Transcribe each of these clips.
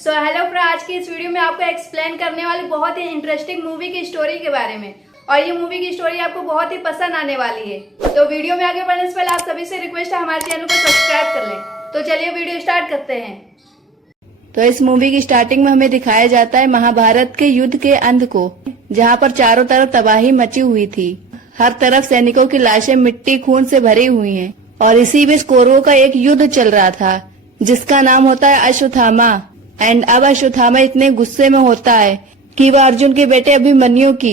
So hello friend, आज की इस वीडियो में आपको एक्सप्लेन करने वाली बहुत ही इंटरेस्टिंग मूवी की स्टोरी के बारे में। और ये मूवी की स्टोरी आपको बहुत ही पसंद आने वाली है। तो वीडियो में आगे बढ़ने से पहले आप सभी से रिक्वेस्ट है हमारे चैनल को सब्सक्राइब कर लें। तो चलिए वीडियो स्टार्ट करते हैं। तो इस मूवी की स्टार्टिंग में हमें दिखाया जाता है महाभारत के युद्ध के अंत को, जहाँ पर चारों तरफ तबाही मची हुई थी। हर तरफ सैनिकों की लाशें मिट्टी खून से भरी हुई हैं और इसी बीच कौरवों का एक युद्ध चल रहा था जिसका नाम होता है अश्वत्थामा। एंड अब अश्वत्थामा इतने गुस्से में होता है कि वह अर्जुन के बेटे अभिमन्यु की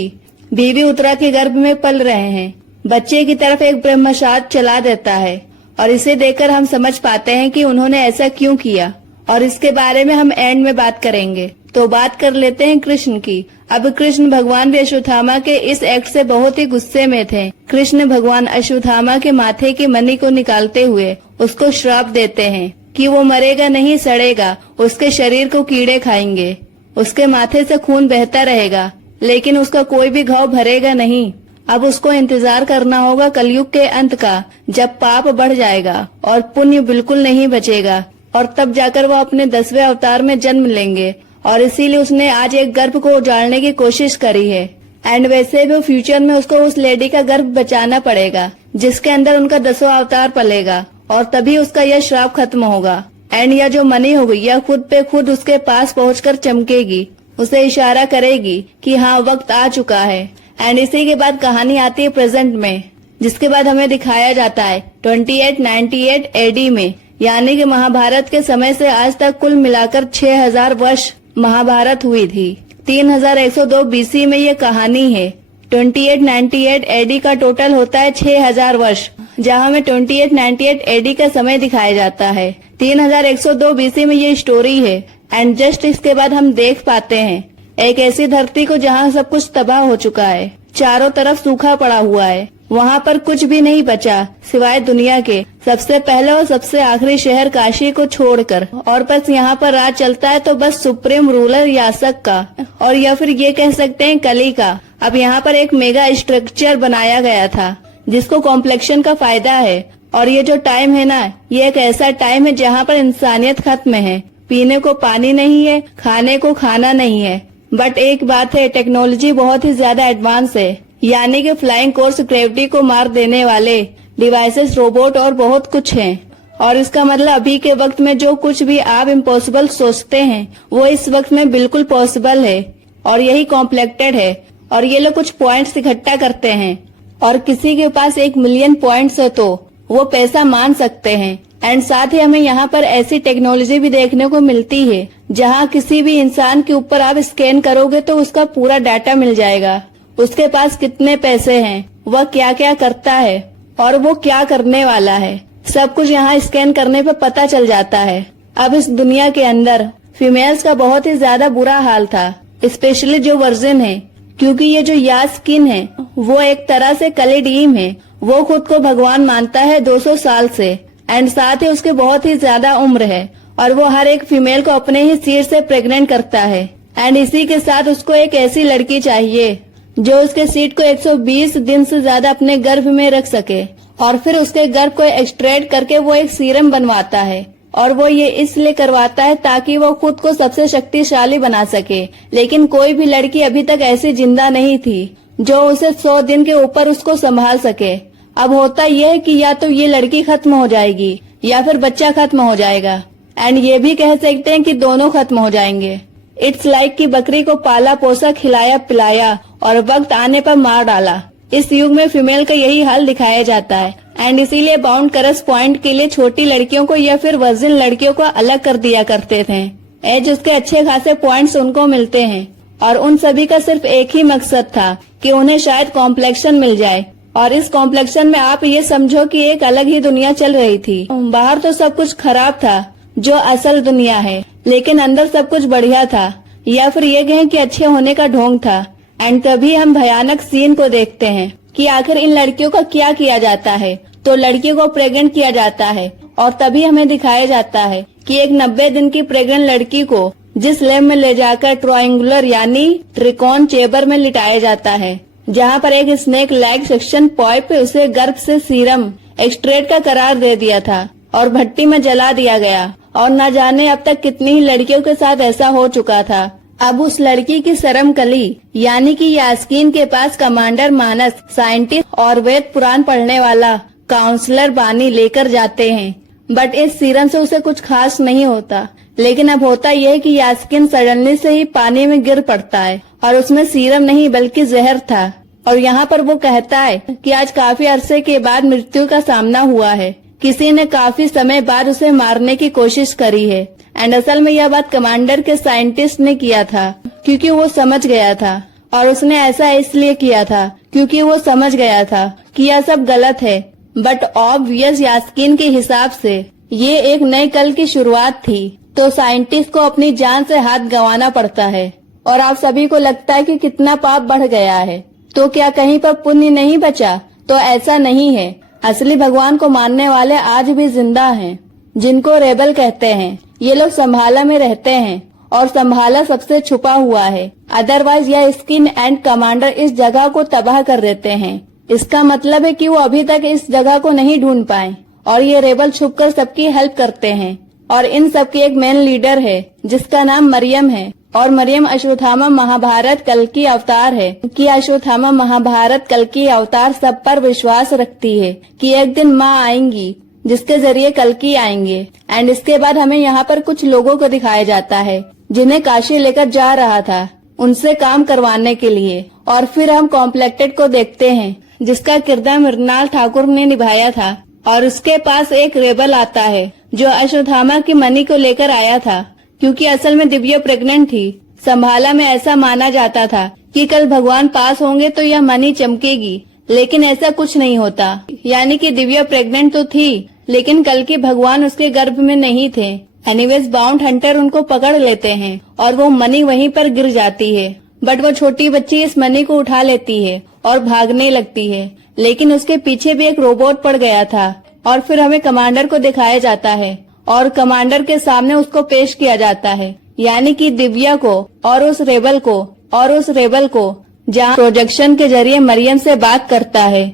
बीवी उत्तरा के गर्भ में पल रहे हैं बच्चे की तरफ एक ब्रह्मास्त्र चला देता है। और इसे देखकर हम समझ पाते हैं कि उन्होंने ऐसा क्यों किया, और इसके बारे में हम एंड में बात करेंगे। तो बात कर लेते हैं कृष्ण की। अब कृष्ण भगवान भी अश्वत्थामा के इस एक्ट से बहुत ही गुस्से में थे। कृष्ण भगवान अश्वत्थामा के माथे की मणि को निकालते हुए उसको श्राप देते हैं कि वो मरेगा नहीं, सड़ेगा, उसके शरीर को कीड़े खाएंगे, उसके माथे से खून बहता रहेगा लेकिन उसका कोई भी घाव भरेगा नहीं। अब उसको इंतजार करना होगा कलयुग के अंत का, जब पाप बढ़ जाएगा और पुण्य बिल्कुल नहीं बचेगा, और तब जाकर वो अपने 10वें अवतार में जन्म लेंगे। और इसीलिए उसने आज एक गर्भ को उजाड़ने की कोशिश करी है। एंड वैसे भी फ्यूचर में उसको उस लेडी का गर्भ बचाना पड़ेगा जिसके अंदर उनका 10वां अवतार पलेगा, और तभी उसका यह श्राप खत्म होगा। एंड यह जो मणि होगी यह खुद पे खुद उसके पास पहुंचकर चमकेगी, उसे इशारा करेगी कि हाँ वक्त आ चुका है। एंड इसी के बाद कहानी आती है प्रेजेंट में, जिसके बाद हमें दिखाया जाता है 2898 एडी में, यानी कि महाभारत के समय से आज तक कुल मिलाकर 6000 वर्ष महाभारत हुई थी। 3102 बीसी में ये कहानी है। 2898 एडी का टोटल होता है 6000 वर्ष, जहाँ में 2898 एडी का समय दिखाया जाता है। 3102 बीसी में ये स्टोरी है। एंड जस्ट इसके बाद हम देख पाते हैं एक ऐसी धरती को जहाँ सब कुछ तबाह हो चुका है, चारों तरफ सूखा पड़ा हुआ है, वहाँ पर कुछ भी नहीं बचा सिवाय दुनिया के सबसे पहले और सबसे आखिरी शहर काशी को छोड़कर। और बस यहाँ पर राज चलता है तो बस सुप्रीम रूलर यासक का, और या फिर ये कह सकते हैं कली का। अब यहाँ पर एक मेगा स्ट्रक्चर बनाया गया था जिसको कॉम्प्लेक्शन का फायदा है। और ये जो टाइम है ना, ये एक ऐसा टाइम है जहाँ पर इंसानियत खत्म है, पीने को पानी नहीं है, खाने को खाना नहीं है। बट एक बात है, टेक्नोलॉजी बहुत ही ज्यादा एडवांस है, यानी कि फ्लाइंग कोर्स, ग्रेविटी को मार देने वाले डिवाइसेस, रोबोट और बहुत कुछ हैं। और इसका मतलब अभी के वक्त में जो कुछ भी आप इम्पॉसिबल सोचते हैं वो इस वक्त में बिल्कुल पॉसिबल है, और यही कॉम्प्लेक्टेड है। और ये लोग कुछ पॉइंट्स इकट्ठा करते हैं, और किसी के पास 1 मिलियन पॉइंट्स है तो वो पैसा मान सकते हैं। एंड साथ ही हमें यहाँ पर ऐसी टेक्नोलॉजी भी देखने को मिलती है जहाँ किसी भी इंसान के ऊपर आप स्कैन करोगे तो उसका पूरा डाटा मिल जाएगा, उसके पास कितने पैसे हैं, वह क्या क्या करता है और वो क्या करने वाला है, सब कुछ यहाँ स्कैन करने पे पता चल जाता है। अब इस दुनिया के अंदर फीमेल्स का बहुत ही ज्यादा बुरा हाल था, स्पेशली जो वर्जिन है, क्योंकि ये जो यास्किन है वो एक तरह से कलेडीम है। वो खुद को भगवान मानता है 200 साल से, एंड साथ ही उसके बहुत ही ज्यादा उम्र है, और वो हर एक फीमेल को अपने ही सीट से प्रेग्नेंट करता है। एंड इसी के साथ उसको एक ऐसी लड़की चाहिए जो उसके सीट को 120 दिन से ज्यादा अपने गर्भ में रख सके, और फिर उसके गर्भ को एक्सट्रैक्ट करके वो एक सीरम बनवाता है। और वो ये इसलिए करवाता है ताकि वो खुद को सबसे शक्तिशाली बना सके। लेकिन कोई भी लड़की अभी तक ऐसी जिंदा नहीं थी जो उसे 100 दिन के ऊपर उसको संभाल सके। अब होता यह है कि या तो ये लड़की खत्म हो जाएगी या फिर बच्चा खत्म हो जाएगा, एंड ये भी कह सकते हैं कि दोनों खत्म हो जाएंगे। इट्स लाइक कि बकरी को पाला पोसा, खिलाया पिलाया और वक्त आने पर मार डाला। इस युग में फीमेल का यही हाल दिखाया जाता है। एंड इसीलिए बाउंड करस पॉइंट के लिए छोटी लड़कियों को या फिर वर्जिन लड़कियों को अलग कर दिया करते थे। एज उसके अच्छे खासे पॉइंट्स उनको मिलते हैं, और उन सभी का सिर्फ एक ही मकसद था कि उन्हें शायद कॉम्प्लेक्शन मिल जाए। और इस कॉम्प्लेक्शन में आप ये समझो कि एक अलग ही दुनिया चल रही थी। बाहर तो सब कुछ खराब था जो असल दुनिया है, लेकिन अंदर सब कुछ बढ़िया था, या फिर ये कहें कि अच्छे होने का ढोंग था। एंड तभी हम भयानक सीन को देखते हैं कि आखिर इन लड़कियों का क्या किया जाता है। तो लड़कियों को प्रेग्नेंट किया जाता है, और तभी हमें दिखाया जाता है कि एक 90 दिन की प्रेग्नेंट लड़की को जिस लैब में ले जाकर ट्रायंगुलर यानी त्रिकोण चेबर में लिटाया जाता है, जहाँ पर एक स्नेक लाइक सेक्शन पॉइप उसे गर्भ से सीरम एक्सट्रैक्ट का करार दे दिया था और भट्टी में जला दिया गया। और न जाने अब तक कितनी ही लड़कियों के साथ ऐसा हो चुका था। अब उस लड़की की शर्म कली यानी कि यास्कीन के पास कमांडर मानस, साइंटिस्ट और वेद पुराण पढ़ने वाला काउंसलर बानी लेकर जाते हैं। बट इस सीरम से उसे कुछ खास नहीं होता। लेकिन अब होता यह है कि यास्कीन सडनली से ही पानी में गिर पड़ता है और उसमें सीरम नहीं बल्कि जहर था। और यहाँ पर वो कहता है कि आज काफी अरसे के बाद मृत्यु का सामना हुआ है। किसी ने काफी समय बाद उसे मारने की कोशिश करी है। एंड असल में यह बात कमांडर के साइंटिस्ट ने किया था क्योंकि वो समझ गया था, और उसने ऐसा इसलिए किया था क्योंकि वो समझ गया था कि यह सब गलत है। बट ऑब्वियस यास्कीन के हिसाब से ये एक नए कल की शुरुआत थी, तो साइंटिस्ट को अपनी जान से हाथ गंवाना पड़ता है। और आप सभी को लगता है कि कितना पाप बढ़ गया है, तो क्या कहीं पर पुण्य नहीं बचा? तो ऐसा नहीं है। असली भगवान को मानने वाले आज भी जिंदा हैं, जिनको रेबल कहते हैं। ये लोग संभाला में रहते हैं और संभाला सबसे छुपा हुआ है। अदरवाइज यह स्किन एंड कमांडर इस जगह को तबाह कर देते हैं। इसका मतलब है कि वो अभी तक इस जगह को नहीं ढूंढ पाए और ये रेबल छुपकर सबकी हेल्प करते हैं। और इन सब की एक मेन लीडर है जिसका नाम मरियम है। और मरियम अश्वत्थामा महाभारत कल की अवतार है कि अश्वत्थामा महाभारत कल की अवतार सब पर विश्वास रखती है कि एक दिन माँ आएंगी जिसके जरिए कल्कि आएंगे। एंड इसके बाद हमें यहाँ पर कुछ लोगों को दिखाया जाता है जिन्हें काशी लेकर जा रहा था उनसे काम करवाने के लिए। और फिर हम कॉम्प्लेक्टेड को देखते हैं जिसका किरदार मृणाल ठाकुर ने निभाया था। और उसके पास एक रेबल आता है जो अश्वत्थामा की मनी को लेकर आया था, क्योंकि असल में दिव्या प्रेग्नेंट थी। संभाला में ऐसा माना जाता था कि कल भगवान पास होंगे तो यह मनी चमकेगी, लेकिन ऐसा कुछ नहीं होता। यानी कि दिव्या प्रेग्नेंट तो थी लेकिन कल के भगवान उसके गर्भ में नहीं थे। एनीवेज बाउंड हंटर उनको पकड़ लेते हैं और वो मनी वहीं पर गिर जाती है। बट वो छोटी बच्ची इस मनी को उठा लेती है और भागने लगती है, लेकिन उसके पीछे भी एक रोबोट पड़ गया था। और फिर हमें कमांडर को दिखाया जाता है और कमांडर के सामने उसको पेश किया जाता है, यानी कि दिव्या को और उस रेबल को जहाँ प्रोजेक्शन के जरिए मरियम से बात करता है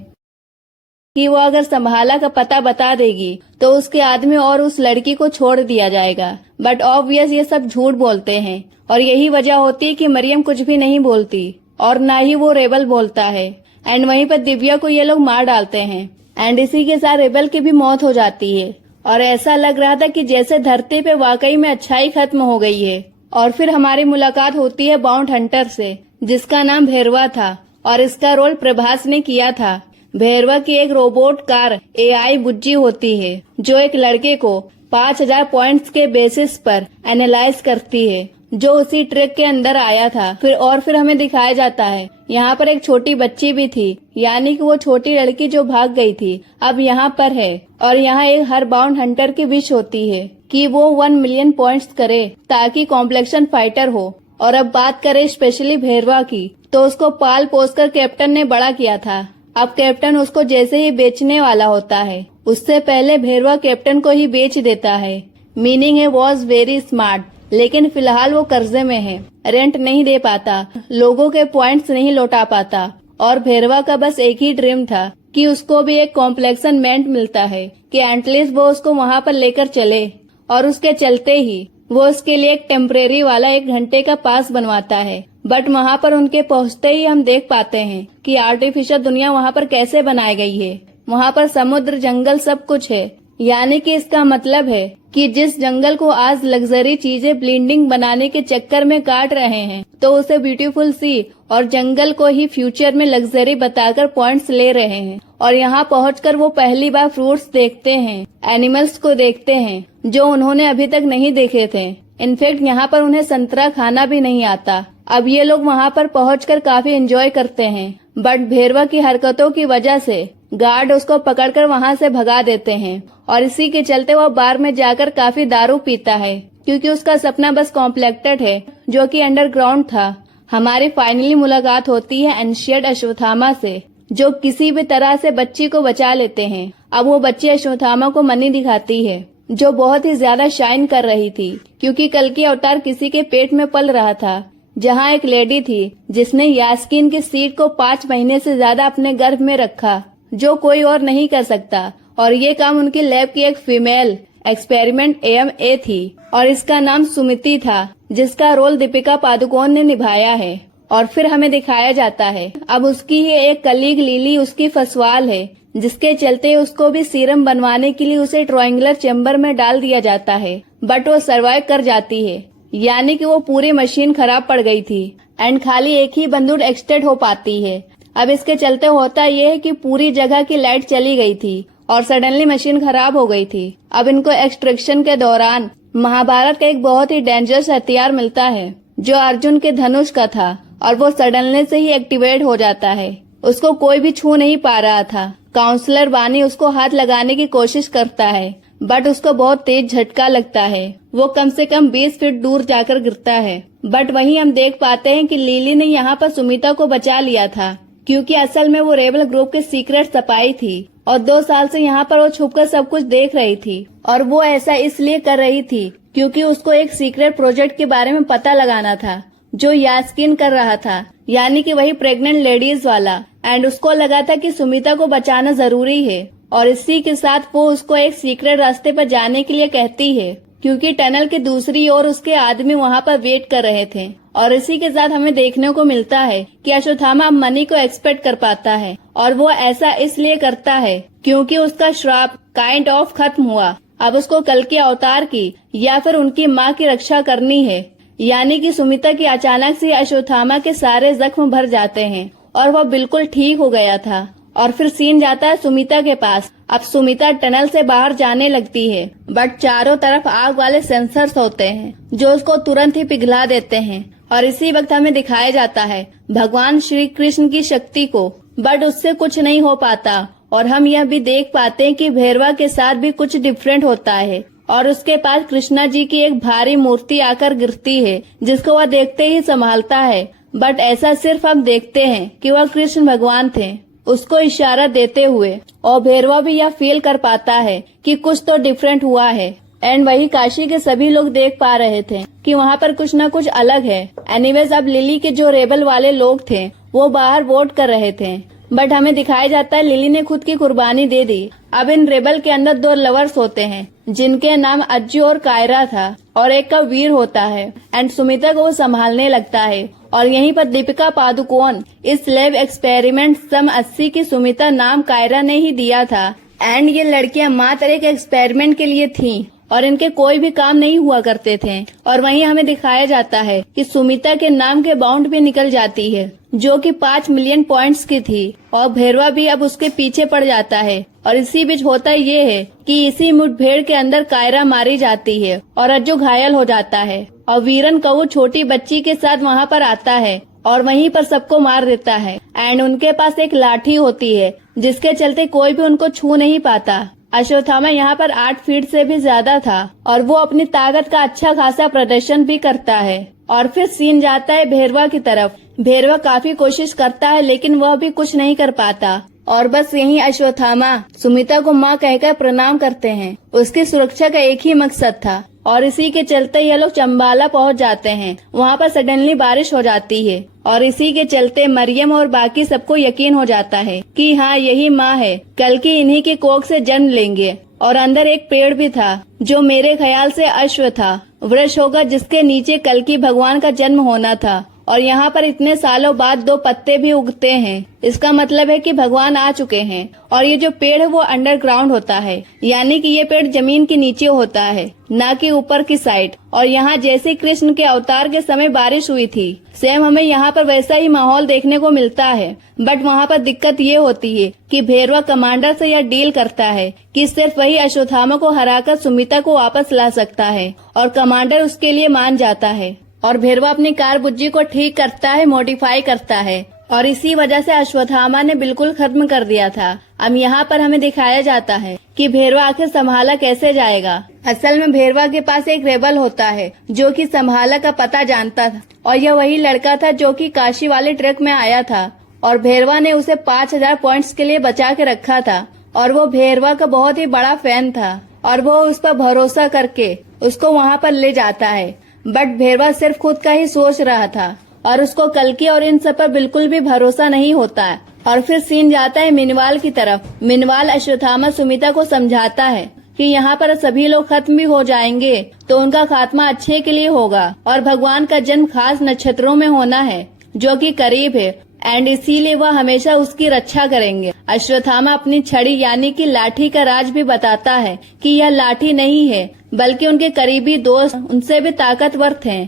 कि वो अगर संभाला का पता बता देगी तो उसके आदमी और उस लड़की को छोड़ दिया जाएगा। बट ऑब्वियस ये सब झूठ बोलते हैं और यही वजह होती है कि मरियम कुछ भी नहीं बोलती और ना ही वो रेबल बोलता है। एंड वहीं पर दिव्या को ये लोग मार डालते हैं एंड इसी के साथ रेबल की भी मौत हो जाती है। और ऐसा लग रहा था कि जैसे धरती पे वाकई में अच्छाई खत्म हो गई है। और फिर हमारी मुलाकात होती है बाउंड हंटर से जिसका नाम भैरवा था और इसका रोल प्रभास ने किया था। भैरवा की एक रोबोट कार AI बुज्जी होती है जो एक लड़के को 5000 पॉइंट्स के बेसिस पर एनालाइज करती है जो उसी ट्रक के अंदर आया था। फिर हमें दिखाया जाता है यहाँ पर एक छोटी बच्ची भी थी, यानी कि वो छोटी लड़की जो भाग गई थी अब यहाँ पर है। और यहाँ एक हर बाउंड हंटर की विश होती है कि वो 1 मिलियन पॉइंट्स करे ताकि कॉम्प्लेक्शन फाइटर हो। और अब बात करें स्पेशली भैरवा की, तो उसको पाल पोस कर कैप्टन ने बड़ा किया था। अब कैप्टन उसको जैसे ही बेचने वाला होता है उससे पहले भैरवा कैप्टन को ही बेच देता है। मीनिंग है वॉज वेरी स्मार्ट। लेकिन फिलहाल वो कर्जे में है, रेंट नहीं दे पाता, लोगों के पॉइंट्स नहीं लौटा पाता। और भैरवा का बस एक ही ड्रीम था कि उसको भी एक कॉम्प्लेक्शन मेंट मिलता है कि एटलीस्ट वो उसको वहाँ पर लेकर चले। और उसके चलते ही वो उसके लिए एक टेम्परेरी वाला 1 घंटे का पास बनवाता है। बट वहाँ पर उनके पहुँचते ही हम देख पाते हैं कि आर्टिफिशियल दुनिया वहाँ पर कैसे बनाई गई है। वहाँ पर समुद्र, जंगल सब कुछ है। यानी कि इसका मतलब है कि जिस जंगल को आज लग्जरी चीजें ब्लेंडिंग बनाने के चक्कर में काट रहे हैं, तो उसे ब्यूटीफुल सी और जंगल को ही फ्यूचर में लग्जरी बताकर पॉइंट्स ले रहे हैं। और यहाँ पहुंचकर वो पहली बार फ्रूट्स देखते हैं, एनिमल्स को देखते हैं जो उन्होंने अभी तक नहीं देखे थे। इनफैक्ट यहाँ पर उन्हें संतरा खाना भी नहीं आता। अब ये लोग वहाँ पर पहुंचकर काफी एंजॉय करते हैं। बट भैरवा की हरकतों की वजह से गार्ड उसको पकड़कर वहाँ से भगा देते हैं और इसी के चलते वो बार में जाकर काफी दारू पीता है क्योंकि उसका सपना बस कॉम्प्लेक्टेड है जो कि अंडरग्राउंड था। हमारी फाइनली मुलाकात होती है एनशियड अश्वत्थामा से जो किसी भी तरह से बच्ची को बचा लेते हैं। अब वो बच्ची अश्वत्थामा को मनी दिखाती है जो बहुत ही ज्यादा शाइन कर रही थी क्योंकि कल की अवतार किसी के पेट में पल रहा था। जहाँ एक लेडी थी जिसने यास्कीन की सीट को 5 महीने से ज्यादा अपने गर्भ में रखा, जो कोई और नहीं कर सकता। और ये काम उनकी लैब की एक फीमेल एक्सपेरिमेंट AMA थी और इसका नाम सुमिति था, जिसका रोल दीपिका पादुकोण ने निभाया है। और फिर हमें दिखाया जाता है अब उसकी ही एक कलीग लिली उसकी फसवाल है, जिसके चलते उसको भी सीरम बनवाने के लिए उसे ट्रायंगुलर चेम्बर में डाल दिया जाता है, बट वो सरवाइव कर जाती है। यानी कि वो पूरी मशीन खराब पड़ गई थी एंड खाली एक ही बंदूक एक्सटेंड हो पाती है। अब इसके चलते होता ये है कि पूरी जगह की लाइट चली गई थी और सडनली मशीन खराब हो गई थी। अब इनको एक्सट्रैक्शन के दौरान महाभारत का एक बहुत ही डेंजरस हथियार मिलता है, जो अर्जुन के धनुष का था, और वो सडनली से ही एक्टिवेट हो जाता है। उसको कोई भी छू नहीं पा रहा था। काउंसलर बानी उसको हाथ लगाने की कोशिश करता है, बट उसको बहुत तेज झटका लगता है। वो कम से कम 20 फीट दूर जाकर गिरता है। बट वहीं हम देख पाते हैं कि लिली ने यहाँ पर सुमिता को बचा लिया था, क्योंकि असल में वो रेबल ग्रुप के सीक्रेट सपाई थी और 2 साल से यहाँ पर वो छुपकर सब कुछ देख रही थी। और वो ऐसा इसलिए कर रही थी क्योंकि उसको एक सीक्रेट प्रोजेक्ट के बारे में पता लगाना था, जो यास्कीन कर रहा था, यानी कि वही प्रेग्नेंट लेडीज वाला। एंड उसको लगा था कि सुमिता को बचाना जरूरी है, और इसी के साथ वो उसको एक सीक्रेट रास्ते पर जाने के लिए कहती है, क्योंकि टनल के दूसरी ओर उसके आदमी वहाँ पर वेट कर रहे थे। और इसी के साथ हमें देखने को मिलता है कि अश्वत्थामा अब मनी को एक्सपेक्ट कर पाता है, और वो ऐसा इसलिए करता है क्योंकि उसका श्राप काइंड ऑफ खत्म हुआ। अब उसको कल के अवतार की या फिर उनकी माँ की रक्षा करनी है। यानी कि सुमिता की अचानक से अश्वत्थामा के सारे जख्म भर जाते हैं और वह बिल्कुल ठीक हो गया था। और फिर सीन जाता है सुमिता के पास। अब सुमिता टनल से बाहर जाने लगती है, बट चारों तरफ आग वाले सेंसर्स होते हैं जो उसको तुरंत ही पिघला देते हैं। और इसी वक्त हमें दिखाया जाता है भगवान श्री कृष्ण की शक्ति को, बट उससे कुछ नहीं हो पाता। और हम यह भी देख पाते हैं कि भैरवा के साथ भी कुछ डिफरेंट होता है, और उसके पास कृष्णा जी की एक भारी मूर्ति आकर गिरती है, जिसको वह देखते ही संभालता है। बट ऐसा सिर्फ हम देखते हैं कि वह कृष्ण भगवान थे, उसको इशारा देते हुए। और भैरवा भी यह फील कर पाता है कि कुछ तो डिफरेंट हुआ है। एंड वही काशी के सभी लोग देख पा रहे थे कि वहाँ पर कुछ न कुछ अलग है। एनीवेज अब लिली के जो रेबल वाले लोग थे वो बाहर वोट कर रहे थे, बट हमें दिखाया जाता है लिली ने खुद की कुर्बानी दे दी। अब इन रेबल के अंदर 2 लवर्स होते हैं, जिनके नाम अज्जू और कायरा था, और एक का वीर होता है। एंड सुमिता को वो संभालने लगता है। और यहीं पर दीपिका पादुकोण इस लैब एक्सपेरिमेंट सम 80 की सुमिता नाम कायरा ने ही दिया था। एंड ये लड़कियां मात्र एक एक्सपेरिमेंट के लिए थीं और इनके कोई भी काम नहीं हुआ करते थे। और वहीं हमें दिखाया जाता है कि सुमिता के नाम के बाउंड भी निकल जाती है, जो कि 5 मिलियन पॉइंट्स की थी, और भैरवा भी अब उसके पीछे पड़ जाता है। और इसी बीच होता ये है कि इसी मुठभेड़ के अंदर कायरा मारी जाती है और अज्जू घायल हो जाता है। और वीरन कौर छोटी बच्ची के साथ वहाँ पर आता है और वहीं पर सबको मार देता है। एंड उनके पास एक लाठी होती है, जिसके चलते कोई भी उनको छू नहीं पाता। अश्वत्थामा यहाँ पर 8 फीट से भी ज्यादा था और वो अपनी ताकत का अच्छा खासा प्रदर्शन भी करता है। और फिर सीन जाता है भैरवा की तरफ। भैरवा काफी कोशिश करता है, लेकिन वह भी कुछ नहीं कर पाता। और बस यहीं अश्वत्थामा सुमिता को माँ कहकर प्रणाम करते हैं। उसकी सुरक्षा का एक ही मकसद था। और इसी के चलते ये लोग चंबाला पहुंच जाते हैं। वहाँ पर सडनली बारिश हो जाती है और इसी के चलते मरियम और बाकी सबको यकीन हो जाता है कि हाँ यही माँ है, कल की इन्हीं की कोख से जन्म लेंगे। और अंदर एक पेड़ भी था, जो मेरे ख्याल से अश्व था, वृक्ष होगा, जिसके नीचे कल की भगवान का जन्म होना था। और यहाँ पर इतने सालों बाद 2 पत्ते भी उगते हैं। इसका मतलब है कि भगवान आ चुके हैं। और ये जो पेड़ है वो अंडरग्राउंड होता है, यानी कि ये पेड़ जमीन के नीचे होता है, न कि ऊपर की साइड। और यहाँ जैसे कृष्ण के अवतार के समय बारिश हुई थी, सेम हमें यहाँ पर वैसा ही माहौल देखने को मिलता है। बट वहाँ पर दिक्कत ये होती है कि भैरवा कमांडर से यह डील करता है कि सिर्फ वही अश्वत्थामा को हराकर सुमिता को वापस ला सकता है, और कमांडर उसके लिए मान जाता है। और भैरवा अपनी कार बुज्जी को ठीक करता है, मॉडिफाई करता है, और इसी वजह से अश्वत्थामा ने बिल्कुल खत्म कर दिया था। अब यहाँ पर हमें दिखाया जाता है कि भैरवा आखिर संभाला कैसे जाएगा। असल में भैरवा के पास एक रेबल होता है जो कि संभाला का पता जानता था, और यह वही लड़का था जो कि काशी वाले ट्रक में आया था। और भैरवा ने उसे 5000 पॉइंट्स के लिए बचा के रखा था, और वो भैरवा का बहुत ही बड़ा फैन था, और वो उस पर भरोसा करके उसको वहाँ पर ले जाता है। बट भैरवा सिर्फ खुद का ही सोच रहा था, और उसको कल्कि और इन सब पर बिल्कुल भी भरोसा नहीं होता है। और फिर सीन जाता है मीनवाल की तरफ। मीनवाल अश्वत्थामा सुमिता को समझाता है कि यहाँ पर सभी लोग खत्म भी हो जाएंगे तो उनका खात्मा अच्छे के लिए होगा और भगवान का जन्म खास नक्षत्रों में होना है जो कि करीब है एंड इसीलिए वह हमेशा उसकी रक्षा करेंगे। अश्वत्थामा अपनी छड़ी यानी कि लाठी का राज भी बताता है कि यह लाठी नहीं है बल्कि उनके करीबी दोस्त उनसे भी ताकतवर थे।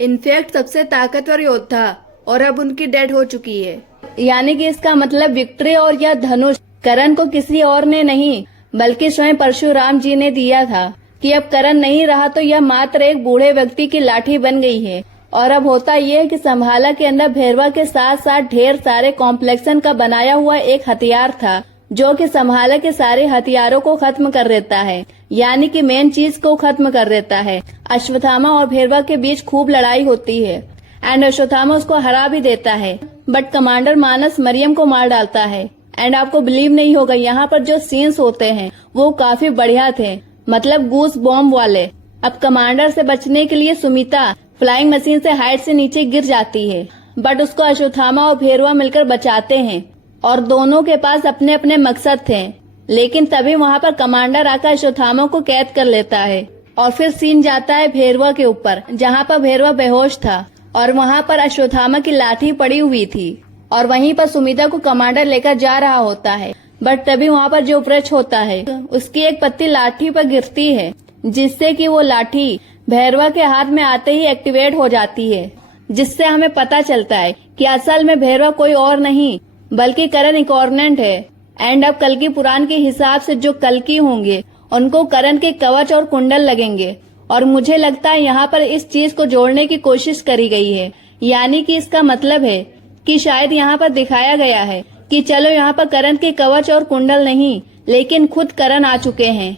इनफैक्ट सबसे ताकतवर योद्धा, और अब उनकी डेथ हो चुकी है। यानी कि इसका मतलब विक्ट्री और यह धनुष करण को किसी और ने नहीं बल्कि स्वयं परशुराम जी ने दिया था कि अब करण नहीं रहा तो यह मात्र एक बूढ़े व्यक्ति की लाठी बन गई है। और अब होता यह है कि संभाला के अंदर भैरवा के साथ साथ ढेर सारे कॉम्प्लेक्सन का बनाया हुआ एक हथियार था जो कि संभाला के सारे हथियारों को खत्म कर देता है, यानी कि मेन चीज को खत्म कर देता है। अश्वत्थामा और भैरवा के बीच खूब लड़ाई होती है एंड अश्वत्थामा उसको हरा भी देता है, बट कमांडर मानस मरियम को मार डालता है। एंड आपको बिलीव नहीं होगा, यहाँ पर जो सीन्स होते हैं वो काफी बढ़िया थे, मतलब गूस बॉम्ब वाले। अब कमांडर से बचने के लिए सुमिता फ्लाइंग मशीन से हाइट से नीचे गिर जाती है, बट उसको अश्वत्थामा और भैरवा मिलकर बचाते हैं और दोनों के पास अपने अपने मकसद थे। लेकिन तभी वहाँ पर कमांडर आकर अश्वत्थामा को कैद कर लेता है और फिर सीन जाता है भैरवा के ऊपर, जहाँ पर भैरवा बेहोश था और वहाँ पर अश्वत्थामा की लाठी पड़ी हुई थी और वहीं पर सुमिता को कमांडर लेकर जा रहा होता है। बट तभी वहाँ पर जो वृक्ष होता है उसकी एक पत्ती लाठी पर गिरती है, जिससे कि वो लाठी भैरवा के हाथ में आते ही एक्टिवेट हो जाती है, जिससे हमें पता चलता है कि असल में भैरवा कोई और नहीं बल्कि करण इनकॉर्नेट है। एंड अब कल्कि पुराण के हिसाब से जो कल्कि होंगे उनको करण के कवच और कुंडल लगेंगे और मुझे लगता है यहाँ पर इस चीज को जोड़ने की कोशिश करी गई है, यानी कि इसका मतलब है कि शायद यहाँ पर दिखाया गया है कि चलो यहाँ पर करण के कवच और कुंडल नहीं लेकिन खुद करण आ चुके हैं।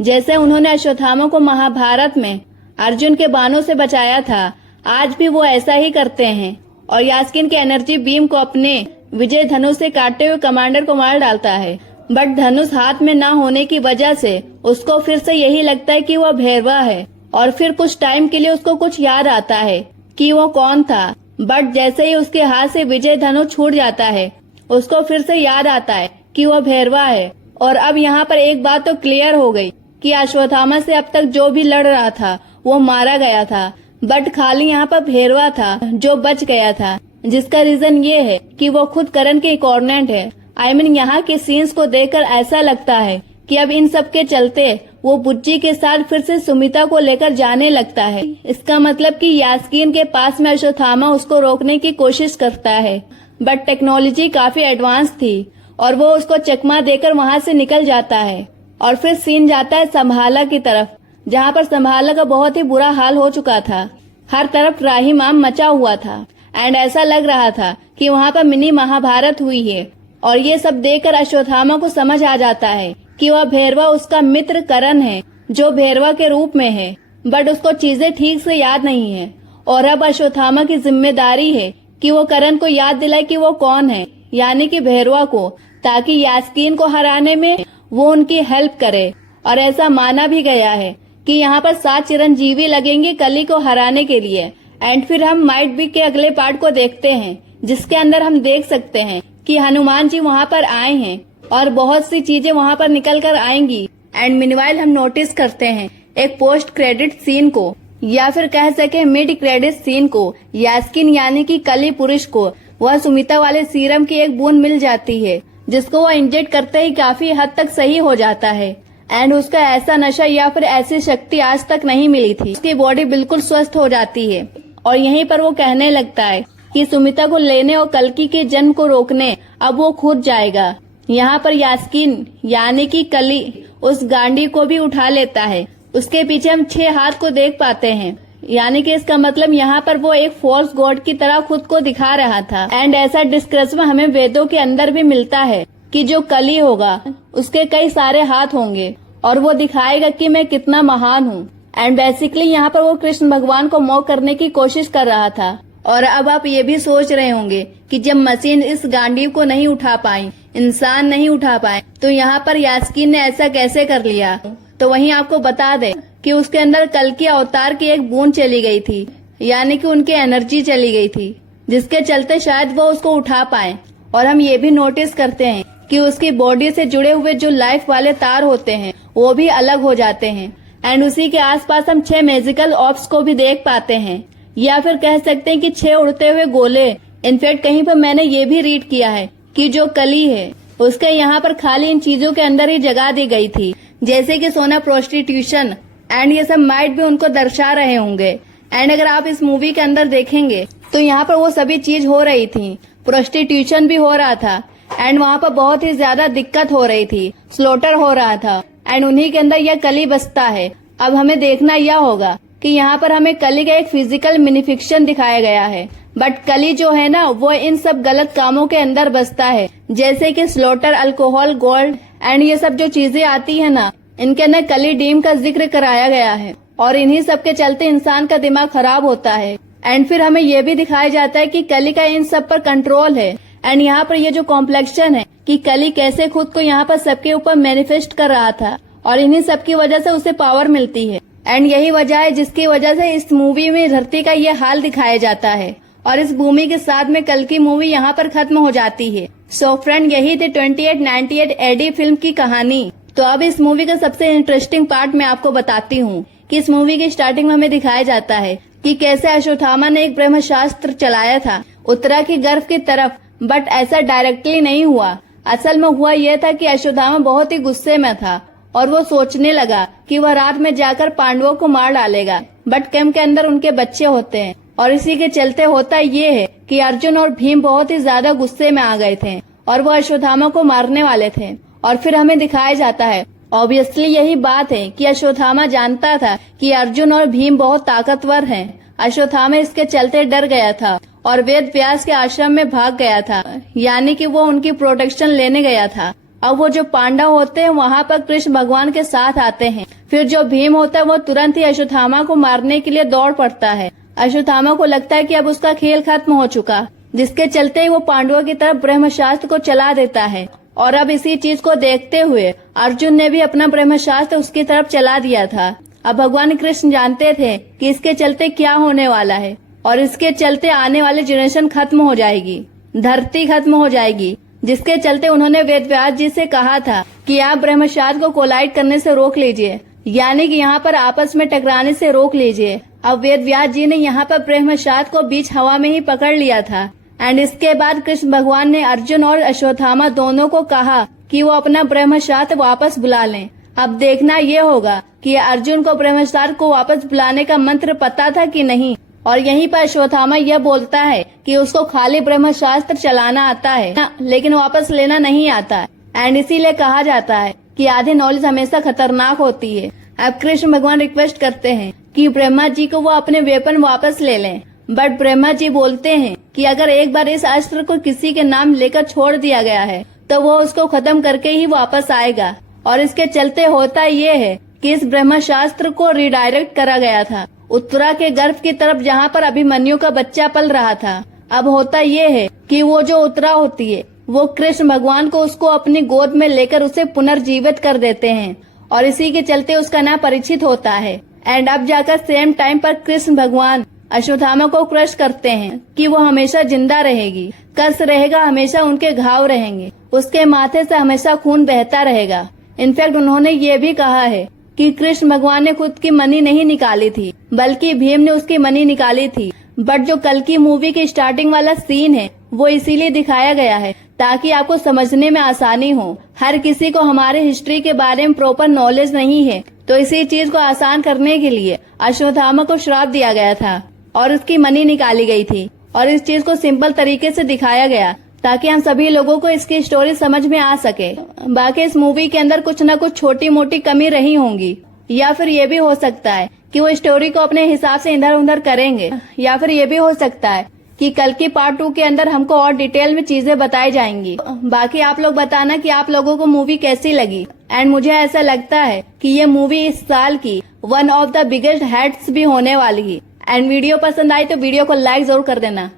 जैसे उन्होंने अश्वत्थामा को महाभारत में अर्जुन के बाणों से बचाया था, आज भी वो ऐसा ही करते हैं और यास्किन के एनर्जी बीम को अपने विजय धनुष से काटते हुए कमांडर को मार डालता है। बट धनुष हाथ में ना होने की वजह से उसको फिर से यही लगता है कि वह भैरवा है और फिर कुछ टाइम के लिए उसको कुछ याद आता है कि वो कौन था। बट जैसे ही उसके हाथ से विजय धनुष छूट जाता है उसको फिर से याद आता है कि वह भैरवा है। और अब यहाँ पर एक बात तो क्लियर हो गई कि अश्वत्थामा से अब तक जो भी लड़ रहा था वो मारा गया था, बट खाली यहाँ पर भैरवा था जो बच गया था, जिसका रीजन ये है कि वो खुद करण के इनकॉर्नेट है। आई मीन यहाँ के सीन्स को देखकर ऐसा लगता है कि अब इन सब के चलते वो बुच्ची के साथ फिर से सुमिता को लेकर जाने लगता है। इसका मतलब कि यास्कीन के पास में अश्वत्थामा उसको रोकने की कोशिश करता है, बट टेक्नोलॉजी काफी एडवांस थी और वो उसको चकमा देकर वहाँ से निकल जाता है। और फिर सीन जाता है संभाला की तरफ, जहाँ पर संभाला का बहुत ही बुरा हाल हो चुका था। हर तरफ त्राहिमाम मचा हुआ था एंड ऐसा लग रहा था कि वहाँ पर मिनी महाभारत हुई है। और ये सब देखकर अश्वत्थामा को समझ आ जाता है कि वह भैरवा उसका मित्र करण है जो भैरवा के रूप में है, बट उसको चीजें ठीक से याद नहीं है। और अब अश्वत्थामा की जिम्मेदारी है कि वो करण को याद दिलाए कि वो कौन है, यानी कि भैरवा को, ताकि यास्कीन को हराने में वो उनकी हेल्प करे। और ऐसा माना भी गया है कि यहाँ पर 7 चिरंजीवी लगेंगे कली को हराने के लिए। एंड फिर हम माइट बी के अगले पार्ट को देखते हैं, जिसके अंदर हम देख सकते हैं कि हनुमान जी वहाँ पर आए हैं और बहुत सी चीजें वहाँ पर निकल कर आएंगी। एंड मीनवाइल हम नोटिस करते हैं एक पोस्ट क्रेडिट सीन को, या फिर कह सके मिड क्रेडिट सीन को। यास्कीन यानी कि कली पुरुष को वह सुमिता वाले सीरम की एक बूंद मिल जाती है, जिसको वह इंजेक्ट करते ही काफी हद तक सही हो जाता है। एंड उसका ऐसा नशा या फिर ऐसी शक्ति आज तक नहीं मिली थी। उसकी बॉडी बिल्कुल स्वस्थ हो जाती है और यहीं पर वो कहने लगता है कि सुमिता को लेने और कल्कि के जन्म को रोकने अब वो खुद जाएगा। यहाँ पर यास्कीन यानी कि कली उस गांडी को भी उठा लेता है। उसके पीछे हम 6 हाथ को देख पाते हैं, यानी कि इसका मतलब यहाँ पर वो एक फोर्स गॉड की तरह खुद को दिखा रहा था। एंड ऐसा डिस्क्रिप्शन हमें वेदों के अंदर भी मिलता है कि जो कली होगा उसके कई सारे हाथ होंगे और वो दिखाएगा कि मैं कितना महान हूँ। एंड बेसिकली यहाँ पर वो कृष्ण भगवान को मॉक करने की कोशिश कर रहा था। और अब आप ये भी सोच रहे होंगे कि जब मशीन इस गांडीव को नहीं उठा पाई, इंसान नहीं उठा पाए, तो यहाँ पर यास्कीन ने ऐसा कैसे कर लिया। तो वहीं आपको बता दे कि उसके अंदर कल्कि अवतार की एक बूंद चली गई थी, यानी कि उनकी एनर्जी चली गई थी, जिसके चलते शायद वो उसको उठा पाए। और हम ये भी नोटिस करते हैं कि उसकी बॉडी से जुड़े हुए जो लाइफ वाले तार होते हैं वो भी अलग हो जाते हैं। एंड उसी के आसपास हम 6 मैजिकल ऑब्स को भी देख पाते हैं, या फिर कह सकते हैं कि 6 उड़ते हुए गोले। इनफैक्ट कहीं पर मैंने ये भी रीड किया है कि जो कली है उसके यहाँ पर खाली इन चीजों के अंदर ही जगह दी गई थी, जैसे कि सोना, प्रोस्टिट्यूशन एंड ये सब माइट भी उनको दर्शा रहे होंगे। एंड अगर आप इस मूवी के अंदर देखेंगे तो यहाँ पर वो सभी चीज हो रही थी, प्रोस्टिट्यूशन भी हो रहा था एंड वहाँ पर बहुत ही ज्यादा दिक्कत हो रही थी, स्लॉटर हो रहा था एंड उन्हीं के अंदर यह कली बसता है। अब हमें देखना यह होगा कि यहाँ पर हमें कली का एक फिजिकल मिनिफिक्शन दिखाया गया है, बट कली जो है ना वो इन सब गलत कामों के अंदर बसता है, जैसे कि स्लॉटर, अल्कोहल, गोल्ड एंड ये सब जो चीजें आती है ना, इनके अंदर कली डीम का जिक्र कराया गया है और इन्हीं सब के चलते इंसान का दिमाग खराब होता है। एंड फिर हमें ये भी दिखाया जाता है कि कली का इन सब पर कंट्रोल है। एंड यहाँ पर ये जो कॉम्प्लेक्शन है कि कली कैसे खुद को यहाँ पर सबके ऊपर मैनिफेस्ट कर रहा था और इन्हीं सब की वजह से उसे पावर मिलती है। एंड यही वजह है जिसकी वजह से इस मूवी में धरती का ये हाल दिखाया जाता है और इस भूमि के साथ में कल की मूवी यहाँ पर खत्म हो जाती है। सो फ्रेंड, यही थी 2898 एडी फिल्म की कहानी। तो अब इस मूवी का सबसे इंटरेस्टिंग पार्ट मैं आपको बताती हूँ कि इस मूवी की स्टार्टिंग में हमें दिखाया जाता है कि कैसे अश्वत्थामा ने एक ब्रह्मशास्त्र चलाया था उत्तरा की गर्भ की तरफ, बट ऐसा डायरेक्टली नहीं हुआ। असल में हुआ यह था कि अश्वत्थामा बहुत ही गुस्से में था और वो सोचने लगा कि वह रात में जाकर पांडवों को मार डालेगा, बट कैंप के अंदर उनके बच्चे होते हैं और इसी के चलते होता ये है कि अर्जुन और भीम बहुत ही ज्यादा गुस्से में आ गए थे और वो अश्वत्थामा को मारने वाले थे। और फिर हमें दिखाया जाता है, ऑब्वियसली यही बात है कि अश्वत्थामा जानता था कि अर्जुन और भीम बहुत ताकतवर हैं। अश्वत्थामा इसके चलते डर गया था और वेद व्यास के आश्रम में भाग गया था, यानी कि वो उनकी प्रोटेक्शन लेने गया था। अब वो जो पांडव होते हैं वहाँ पर कृष्ण भगवान के साथ आते हैं। फिर जो भीम होता है वो तुरंत ही अश्वत्थामा को मारने के लिए दौड़ पड़ता है। अश्वत्थामा को लगता है कि अब उसका खेल खत्म हो चुका, जिसके चलते ही वो पांडवों की तरफ ब्रह्मशास्त्र को चला देता है। और अब इसी चीज को देखते हुए अर्जुन ने भी अपना ब्रह्मशास्त्र उसकी तरफ चला दिया था। अब भगवान कृष्ण जानते थे कि इसके चलते क्या होने वाला है और इसके चलते आने वाली जनरेशन खत्म हो जाएगी, धरती खत्म हो जाएगी, जिसके चलते उन्होंने वेदव्यास जी से कहा था कि आप ब्रह्मशास्त्र को कोलाइड करने से रोक लीजिए, यानी कि यहाँ पर आपस में टकराने से रोक लीजिए। अब वेदव्यास जी ने यहाँ पर ब्रह्मशास्त्र को बीच हवा में ही पकड़ लिया था। एंड इसके बाद कृष्ण भगवान ने अर्जुन और अश्वत्थामा दोनों को कहा कि वो अपना ब्रह्मशास्त्र वापस बुला लें। अब देखना ये होगा कि अर्जुन को ब्रह्मशास्त्र को वापस बुलाने का मंत्र पता था कि नहीं। और यहीं पर अश्वत्थामा यह बोलता है कि उसको खाली ब्रह्मशास्त्र चलाना आता है लेकिन वापस लेना नहीं आता। एंड इसीलिए कहा जाता है कि आधी नॉलेज हमेशा खतरनाक होती है। अब कृष्ण भगवान रिक्वेस्ट करते हैं कि ब्रह्मा जी को वो अपने वेपन वापस ले लें, बट ब्रह्मा जी बोलते हैं कि अगर एक बार इस अस्त्र को किसी के नाम लेकर छोड़ दिया गया है तो वो उसको खत्म करके ही वापस आएगा। और इसके चलते होता ये है कि इस ब्रह्मशास्त्र को रिडायरेक्ट करा गया था उत्तरा के गर्भ की तरफ, जहाँ पर अभिमन्यु का बच्चा पल रहा था। अब होता ये है कि वो जो उत्तरा होती है वो कृष्ण भगवान को उसको अपनी गोद में लेकर उसे पुनर्जीवित कर देते हैं और इसी के चलते उसका नाम परीक्षित होता है। एंड अब जाकर सेम टाइम पर कृष्ण भगवान अश्वत्थामा को क्रश करते हैं कि वो हमेशा जिंदा रहेगी, कस रहेगा, हमेशा उनके घाव रहेंगे, उसके माथे से हमेशा खून बहता रहेगा। इनफैक्ट उन्होंने ये भी कहा है कि कृष्ण भगवान ने खुद की मनी नहीं निकाली थी बल्कि भीम ने उसकी मनी निकाली थी। बट जो कल की मूवी की स्टार्टिंग वाला सीन है वो इसीलिए दिखाया गया है ताकि आपको समझने में आसानी हो। हर किसी को हमारे हिस्ट्री के बारे में प्रॉपर नॉलेज नहीं है, तो इसी चीज को आसान करने के लिए अश्वत्थामा को श्राप दिया गया था और उसकी मनी निकाली गई थी। और इस चीज को सिंपल तरीके से दिखाया गया ताकि हम सभी लोगों को इसकी स्टोरी समझ में आ सके। बाकी इस मूवी के अंदर कुछ न कुछ छोटी मोटी कमी रही होंगी, या फिर ये भी हो सकता है कि वो स्टोरी को अपने हिसाब से इधर उधर करेंगे, या फिर ये भी हो सकता है कि कल की पार्ट 2 के अंदर हमको और डिटेल में चीजें बताई जाएंगी। बाकी आप लोग बताना कि आप लोगों को मूवी कैसी लगी। एंड मुझे ऐसा लगता है कि ये मूवी इस साल की one of the biggest hits भी होने वाली है। एंड वीडियो पसंद आई तो वीडियो को लाइक जरूर कर देना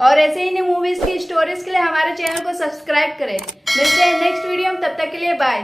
और ऐसे ही मूवीज की स्टोरीज के लिए हमारे चैनल को सब्सक्राइब करें। मिलते हैं नेक्स्ट वीडियो में, तब तक के लिए बाय।